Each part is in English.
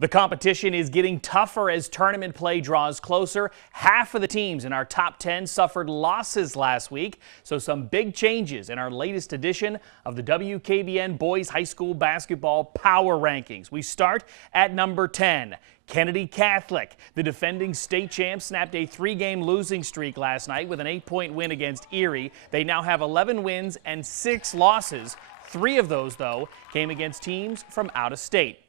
The competition is getting tougher as tournament play draws closer. Half of the teams in our top 10 suffered losses last week, so some big changes in our latest edition of the WKBN Boys High School Basketball Power Rankings. We start at number 10. Kennedy Catholic, the defending state champs, snapped a 3-game losing streak last night with an 8-point win against Erie. They now have 11 wins and 6 losses. 3 of those, though, came against teams from out of state.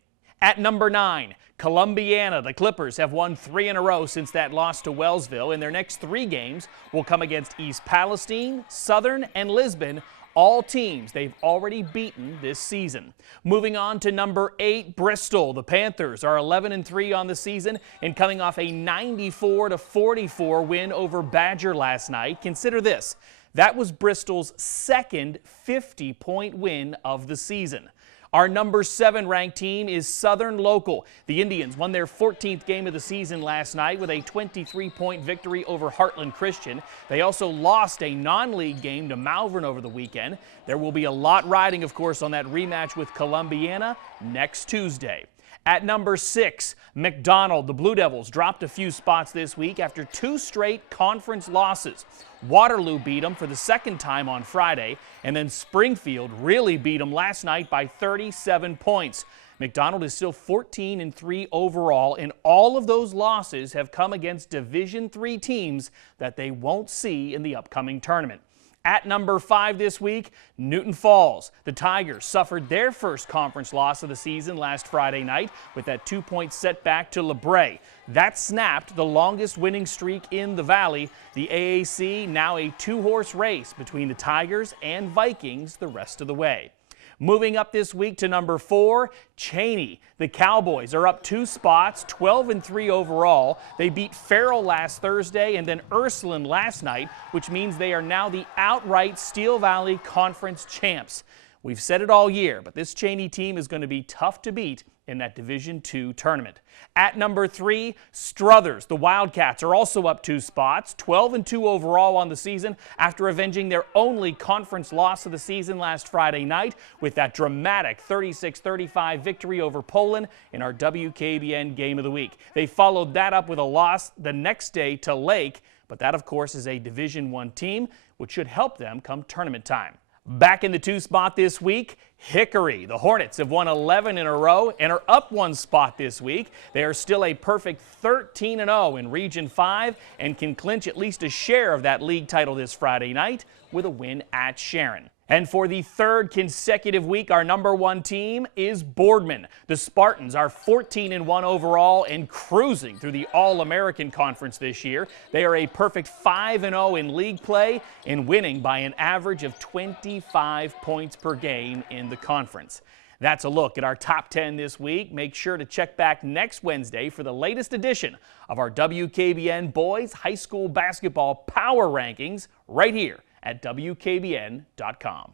At number 9, Columbiana. The Clippers have won 3 in a row since that loss to Wellsville, and their next 3 games will come against East Palestine, Southern, and Lisbon, all teams they've already beaten this season. Moving on to number 8, Bristol. The Panthers are 11-3 on the season and coming off a 94-44 win over Badger last night. Consider this, that was Bristol's second 50-point win of the season. Our number 7 ranked team is Southern Local. The Indians won their 14th game of the season last night with a 23-point victory over Heartland Christian. They also lost a non-league game to Malvern over the weekend. There will be a lot riding, of course, on that rematch with Columbiana next Tuesday. At number 6, McDonald. The Blue Devils dropped a few spots this week after 2 straight conference losses. Waterloo beat them for the second time on Friday, and then Springfield really beat them last night by 37 points. McDonald is still 14-3 overall, and all of those losses have come against Division III teams that they won't see in the upcoming tournament. At number 5 this week, Newton Falls. The Tigers suffered their first conference loss of the season last Friday night with that 2-point setback to LeBray. That snapped the longest winning streak in the Valley. The AAC now a 2-horse race between the Tigers and Vikings the rest of the way. Moving up this week to number 4, Chaney. The Cowboys are up 2 spots, 12-3 overall. They beat Farrell last Thursday and then Ursuline last night, which means they are now the outright Steel Valley Conference champs. We've said it all year, but this Chaney team is going to be tough to beat in that Division II tournament. At number 3, Struthers. The Wildcats are also up 2 spots, 12-2 overall on the season after avenging their only conference loss of the season last Friday night with that dramatic 36-35 victory over Poland in our WKBN Game of the Week. They followed that up with a loss the next day to Lake, but that, of course, is a Division I team, which should help them come tournament time. Back in the 2 spot this week, Hickory. The Hornets have won 11 in a row and are up 1 spot this week. They are still a perfect 13-0 in Region 5 and can clinch at least a share of that league title this Friday night with a win at Sharon. And for the 3rd consecutive week, our number 1 team is Boardman. The Spartans are 14-1 overall and cruising through the All-American Conference this year. They are a perfect 5-0 in league play and winning by an average of 25 points per game in the conference. That's a look at our top 10 this week. Make sure to check back next Wednesday for the latest edition of our WKBN Boys High School Basketball Power Rankings right here at WKBN.com.